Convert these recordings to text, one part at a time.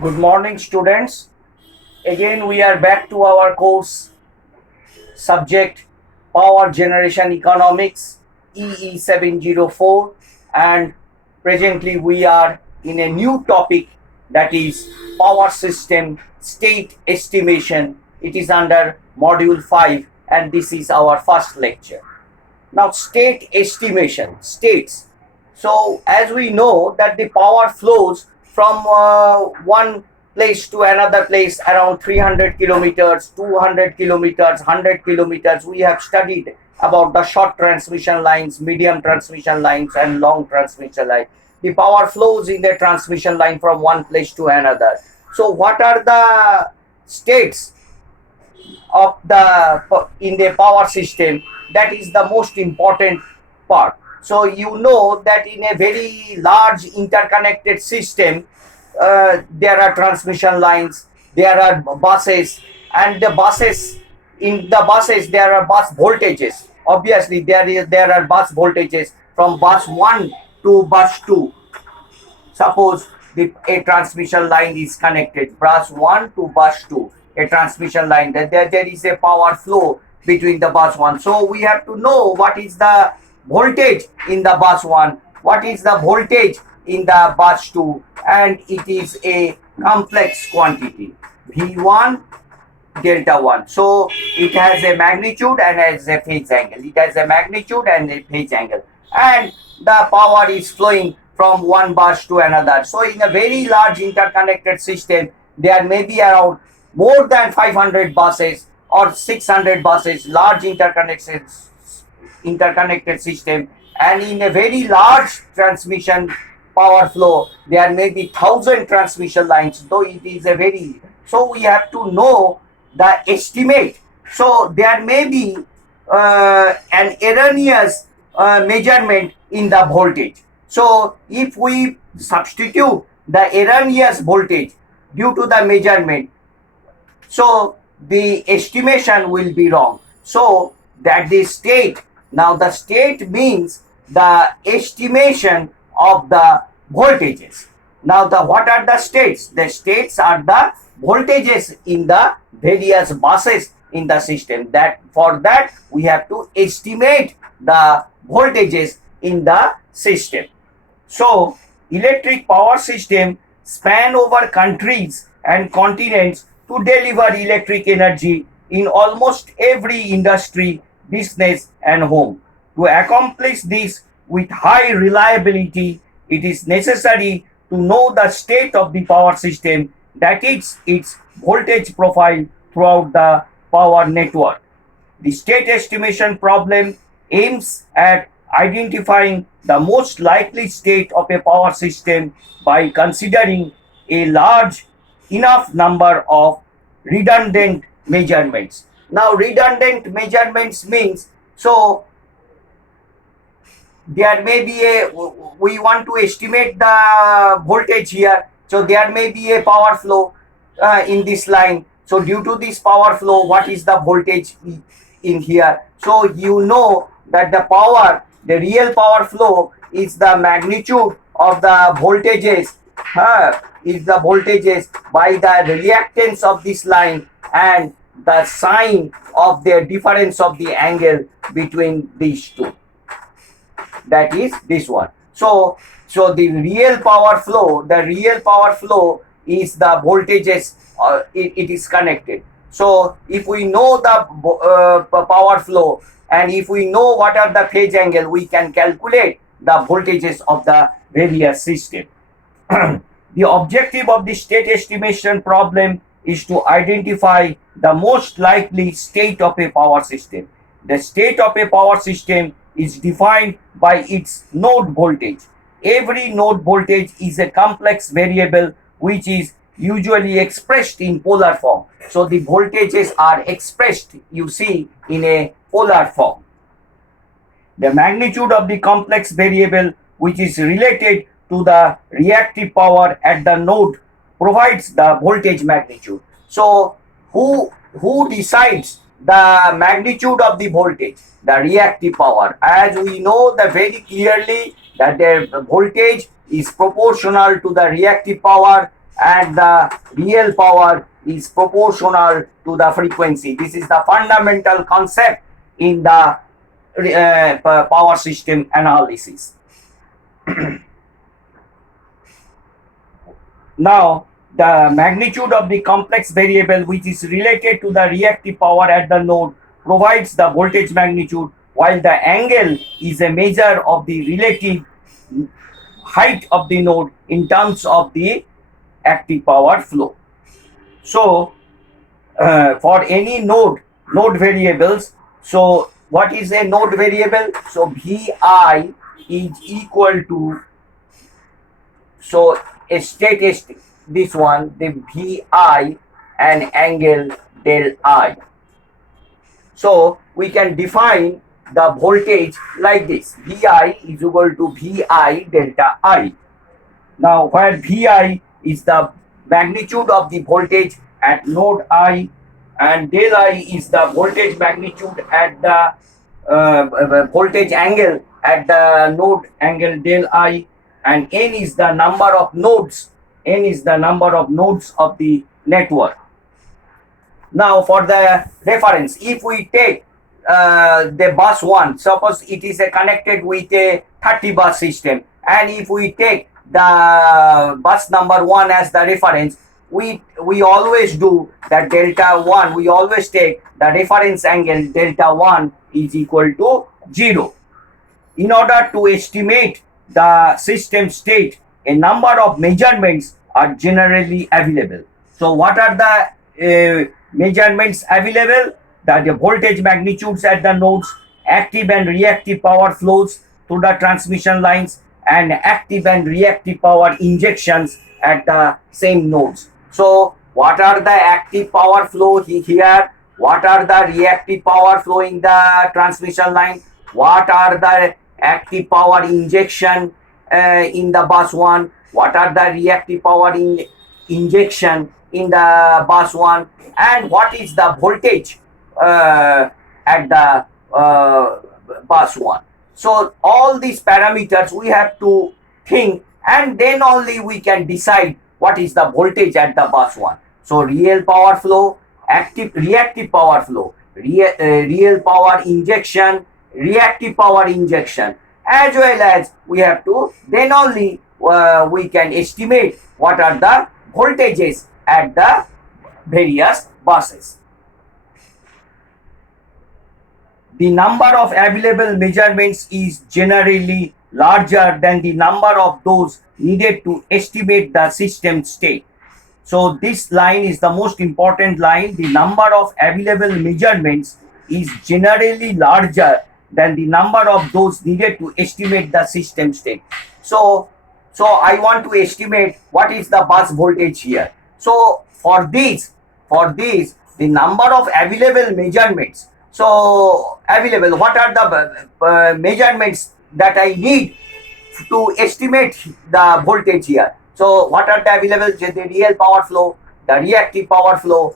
Good morning, students. Again, we are back to our course subject Power Generation Economics EE704, and presently we are in a new topic, that is Power System State Estimation. It is under Module 5 and this is our first lecture. Now, state estimation, states. So, as we know that the power flows from one place to another place around 300 kilometers, 200 kilometers, 100 kilometers. We have studied about the short transmission lines, medium transmission lines, and long transmission lines. The power flows in the transmission line from one place to another. So, what are the states of the in the power system? That is the most important part. So you know that in a very large interconnected system, there are transmission lines, there are buses, and the buses, in the buses there are bus voltages. Obviously there are bus voltages from bus 1 to bus 2. Suppose a transmission line is connected, bus 1 to bus 2, a transmission line, that there is a power flow between the bus 1. So we have to know what is the voltage in the bus 1, what is the voltage in the bus 2, and it is a complex quantity, V1 delta 1. So it has a magnitude and has a phase angle. It has a magnitude and a phase angle. And the power is flowing from one bus to another. So in a very large interconnected system, there may be around more than 500 buses or 600 buses, large interconnected system. And in a very large transmission power flow, there may be 1,000 transmission lines, though it is a very, so we have to know the estimate. So there may be an erroneous measurement in the voltage. So if we substitute the erroneous voltage due to the measurement, so the estimation will be wrong. So that the state, now the state means the estimation of the voltages. Now what are the states? The states are the voltages in the various buses in the system. That for that we have to estimate the voltages in the system. So electric power system span over countries and continents to deliver electric energy in almost every industry, business and home. To accomplish this with high reliability, it is necessary to know the state of the power system, that is its voltage profile throughout the power network. The state estimation problem aims at identifying the most likely state of a power system by considering a large enough number of redundant measurements. Now redundant measurements means, so there may be a, we want to estimate the voltage here, so there may be a power flow in this line. So due to this power flow, what is the voltage in here? So you know that the power, the real power flow is the magnitude of the voltages, is the voltages by the reactance of this line and the sign of the difference of the angle between these two. That is this one. So the real power flow, is the voltages, it is connected. So if we know the power flow and if we know what are the phase angle, we can calculate the voltages of the various system. The objective of the state estimation problem is to identify the most likely state of a power system. The state of a power system is defined by its node voltage. Every node voltage is a complex variable which is usually expressed in polar form. So the voltages are expressed, you see, in a polar form. The magnitude of the complex variable which is related to the reactive power at the node provides the voltage magnitude. So who decides the magnitude of the voltage? The reactive power. As we know that very clearly that the voltage is proportional to the reactive power, and the real power is proportional to the frequency. This is the fundamental concept in the power system analysis. Now, the magnitude of the complex variable which is related to the reactive power at the node provides the voltage magnitude, while the angle is a measure of the relative height of the node in terms of the active power flow. So, for any node variables, so what is a node variable? So Vi is equal to, so a statistic, this one, the Vi and angle del I. So we can define the voltage like this: Vi is equal to Vi delta I. Now, where Vi is the magnitude of the voltage at node I, and del I is the voltage magnitude at the voltage angle at the node angle del I, and n is the number of nodes. N is the number of nodes of the network. Now, for the reference, if we take the bus 1, suppose it is connected with a 30 bus system, and if we take the bus number 1 as the reference, we always do that delta 1, we always take the reference angle delta 1 is equal to 0. In order to estimate the system state, a number of measurements are generally available. So what are the measurements available? That the voltage magnitudes at the nodes, active and reactive power flows through the transmission lines, and active and reactive power injections at the same nodes. So what are the active power flow here? What are the reactive power flow in the transmission line? What are the active power injection in the bus 1? What are the reactive power injection in the bus 1? And what is the voltage at the bus 1? So all these parameters we have to think, and then only we can decide what is the voltage at the bus 1. So real power flow, reactive power flow, real power injection, reactive power injection, as well as we have to, then only we can estimate what are the voltages at the various buses. The number of available measurements is generally larger than the number of those needed to estimate the system state. So this line is the most important line. The number of available measurements is generally larger than the number of those needed to estimate the system state. So I want to estimate what is the bus voltage here. So for this, the number of available measurements. So available, what are the measurements that I need to estimate the voltage here? So what are the available? The real power flow, the reactive power flow,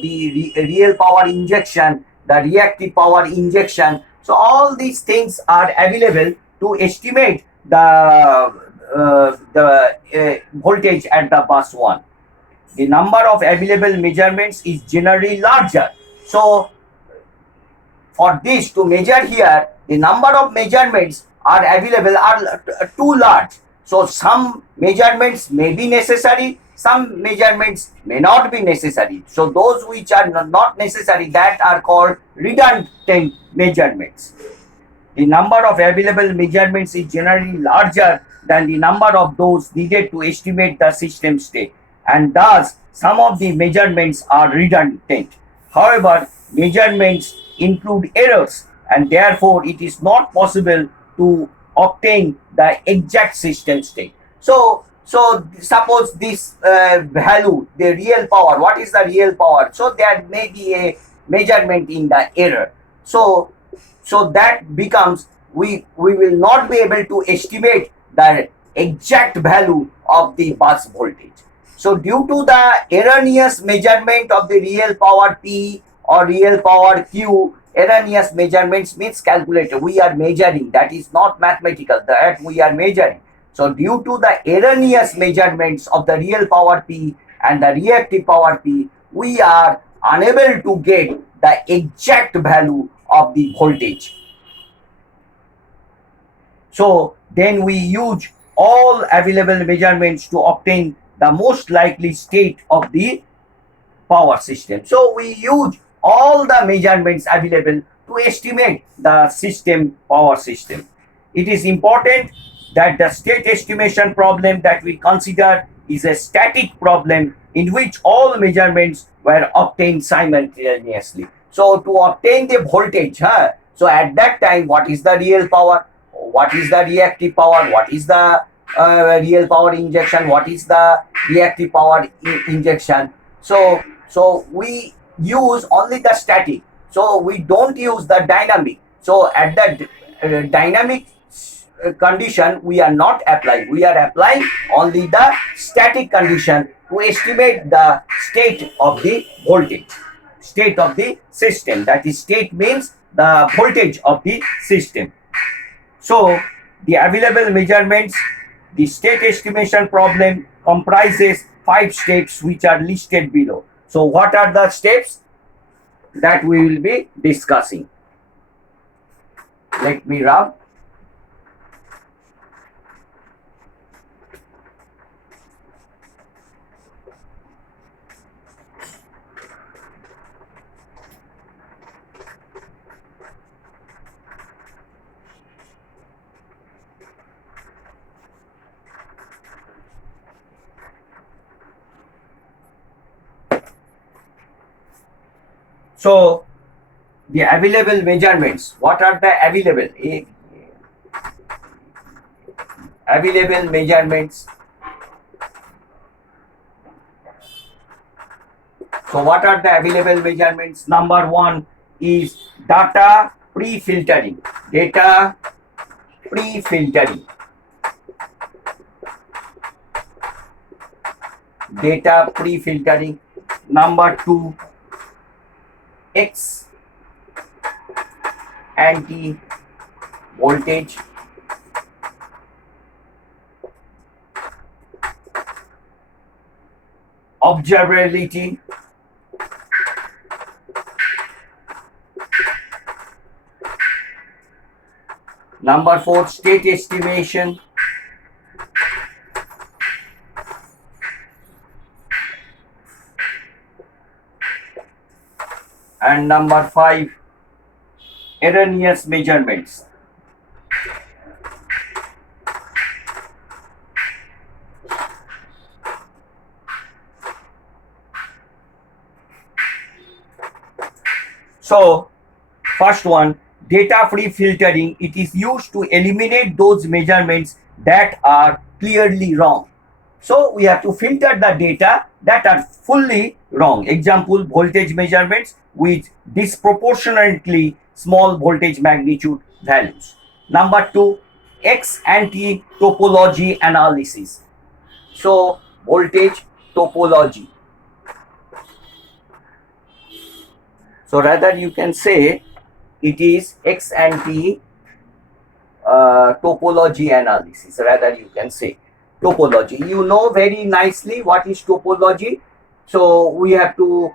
the real power injection, the reactive power injection. So all these things are available to estimate the voltage at the bus 1. The number of available measurements is generally larger. So for this to measure here, the number of measurements are available are too large. So some measurements may be necessary, some measurements may not be necessary. So those which are not necessary, that are called redundant measurements. The number of available measurements is generally larger than the number of those needed to estimate the system state, and thus some of the measurements are redundant. However, measurements include errors, and therefore it is not possible to obtain the exact system state. So suppose this value, the real power, what is the real power? So there may be a measurement in the error. So that becomes, we will not be able to estimate the exact value of the bus voltage. So due to the erroneous measurement of the real power P or real power Q, erroneous measurements means calculated. We are measuring, that is not mathematical, that we are measuring. So due to the erroneous measurements of the real power P and the reactive power P, we are unable to get the exact value of the voltage. So then we use all available measurements to obtain the most likely state of the power system. So we use all the measurements available to estimate the system power system. It is important that the state estimation problem that we consider is a static problem in which all measurements were obtained simultaneously. So to obtain the voltage, so at that time, what is the real power? What is the reactive power? What is the real power injection? What is the reactive power injection? So we use only the static. So we don't use the dynamic. So at the dynamic condition, we are not applying. We are applying only the static condition to estimate the state of the voltage, state of the system. That is, state means the voltage of the system. So the available measurements, the state estimation problem comprises 5 steps which are listed below. So what are the steps that we will be discussing? Let me rub. So the available measurements, what are the available measurements? So what are the available measurements? Number 1 is data pre-filtering. Data pre-filtering. Data pre-filtering. Number 2, Ex-Ante voltage. Observability. Number 4, state estimation. And number 5, erroneous measurements. So first one, data free filtering. It is used to eliminate those measurements that are clearly wrong. So we have to filter the data that are fully wrong. Example, voltage measurements with disproportionately small voltage magnitude values. Number 2, ex-ante topology analysis. So voltage topology. So rather you can say it is ex-ante topology analysis. Rather you can say topology. You know very nicely what is topology. So we have to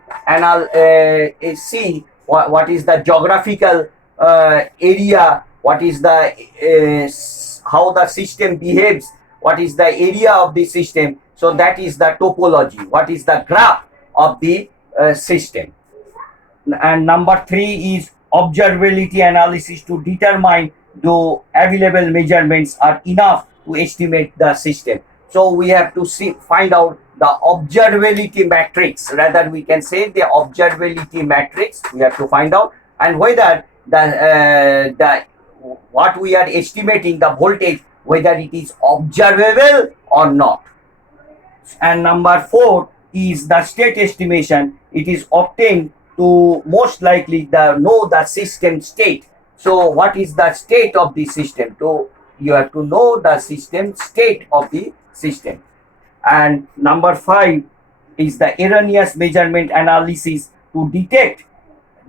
see what is the geographical area, what is the how the system behaves, what is the area of the system. So that is the topology. What is the graph of the system. And number 3 is observability analysis, to determine the available measurements are enough to estimate the system. So we have to find out the observability matrix. Rather we can say the observability matrix. We have to find out, and whether the what we are estimating, the voltage, whether it is observable or not. And number 4 is the state estimation. It is obtained to most likely know the system state. So what is the state of the system? So you have to know the system state of the system. And number 5 is the erroneous measurement analysis, to detect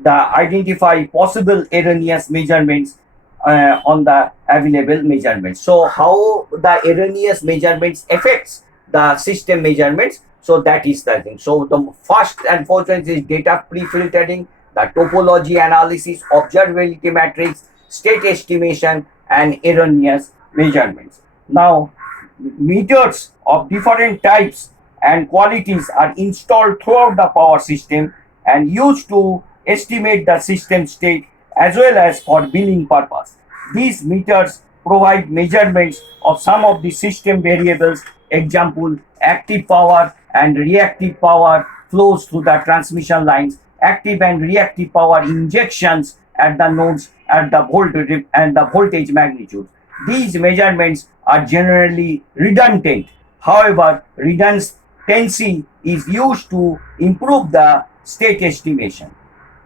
identify possible erroneous measurements on the available measurements. So how the erroneous measurements affects the system measurements, so that is the thing. So the first and foremost is data pre-filtering, the topology analysis, observability matrix, state estimation, and erroneous measurements. Now meters of different types and qualities are installed throughout the power system and used to estimate the system state as well as for billing purpose. These meters provide measurements of some of the system variables, example, active power and reactive power flows through the transmission lines, active and reactive power injections at the nodes at the voltage and the voltage magnitude. These measurements are generally redundant. However, redundancy is used to improve the state estimation.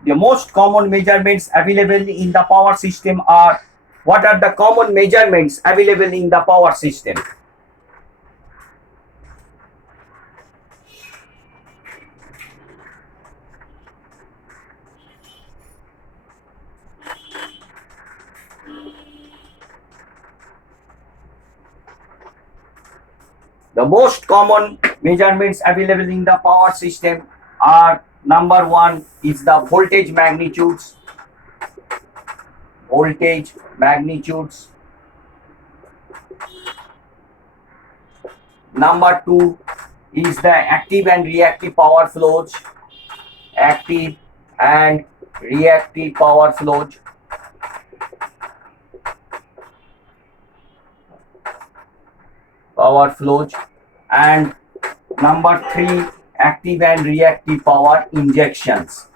The most common measurements available in the power system are, what are the common measurements available in the power system? The most common measurements available in the power system are, number one is the voltage magnitudes. Voltage magnitudes. Number two is the active and reactive power flows. Active and reactive power flows. And number three, active and reactive power injections.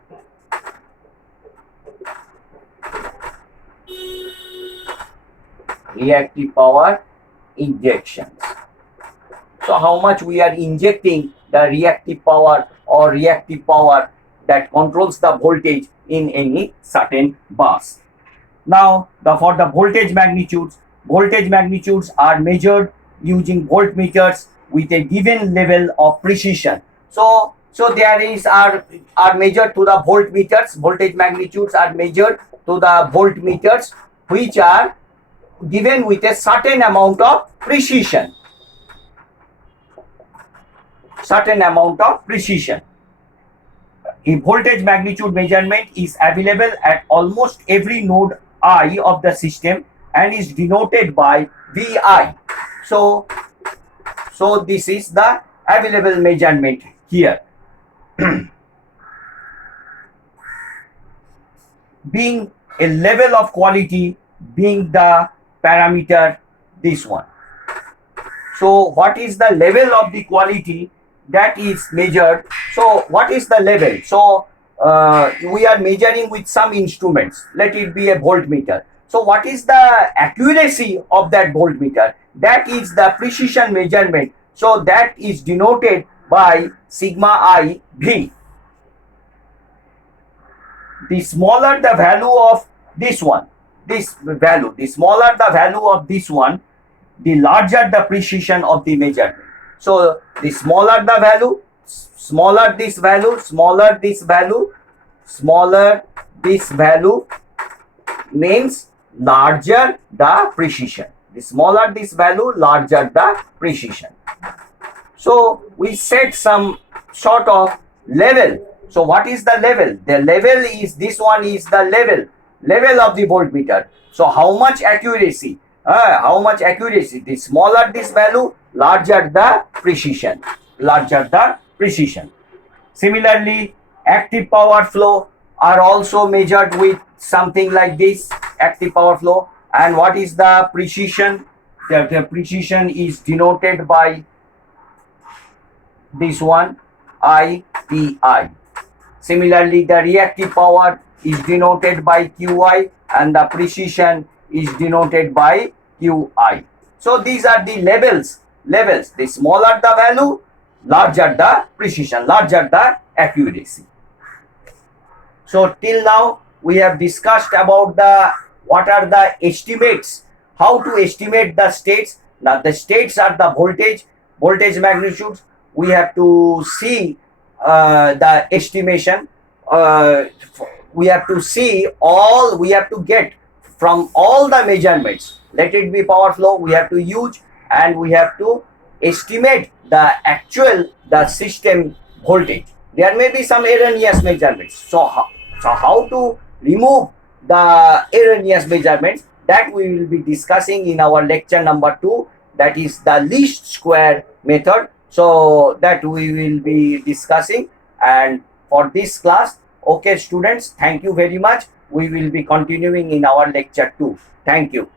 Reactive power injections. So how much we are injecting the reactive power or reactive power that controls the voltage in any certain bus. Now for the voltage magnitudes are measured using voltmeters with a given level of precision. So there is are measured to the voltmeters. Voltage magnitudes are measured to the voltmeters, which are given with a certain amount of precision. A voltage magnitude measurement is available at almost every node I of the system and is denoted by Vi. So this is the available measurement here. Being a level of quality being the parameter, this one. So what is the level of the quality that is measured? So what is the level? So we are measuring with some instruments. Let it be a voltmeter. So what is the accuracy of that voltmeter? That is the precision measurement. So that is denoted by sigma I V. The smaller the value of this one, the smaller the value of this one, the larger the precision of the measurement. So the smaller the value, smaller this value means larger the precision. The smaller this value, larger the precision. So we set some sort of level. So what is the level? The level is, this one is the level of the voltmeter. So how much accuracy? The smaller this value, larger the precision. Similarly, active power flow are also measured with something like this, active power flow. And what is the precision? The precision is denoted by this one, IPI. Similarly, the reactive power is denoted by QI and the precision is denoted by QI. So these are the levels. The smaller the value, larger the precision, larger the accuracy. So till now we have discussed about what are the estimates, how to estimate the states. Now the states are the voltage magnitudes. We have to see the estimation. We have to get from all the measurements, let it be power flow, we have to use, and we have to estimate the actual the system voltage. There may be some erroneous measurements. So how to remove the erroneous measurements, that we will be discussing in our lecture number 2, that is the least square method. So that we will be discussing. And for this class, okay students, thank you very much. We will be continuing in our lecture 2. Thank you.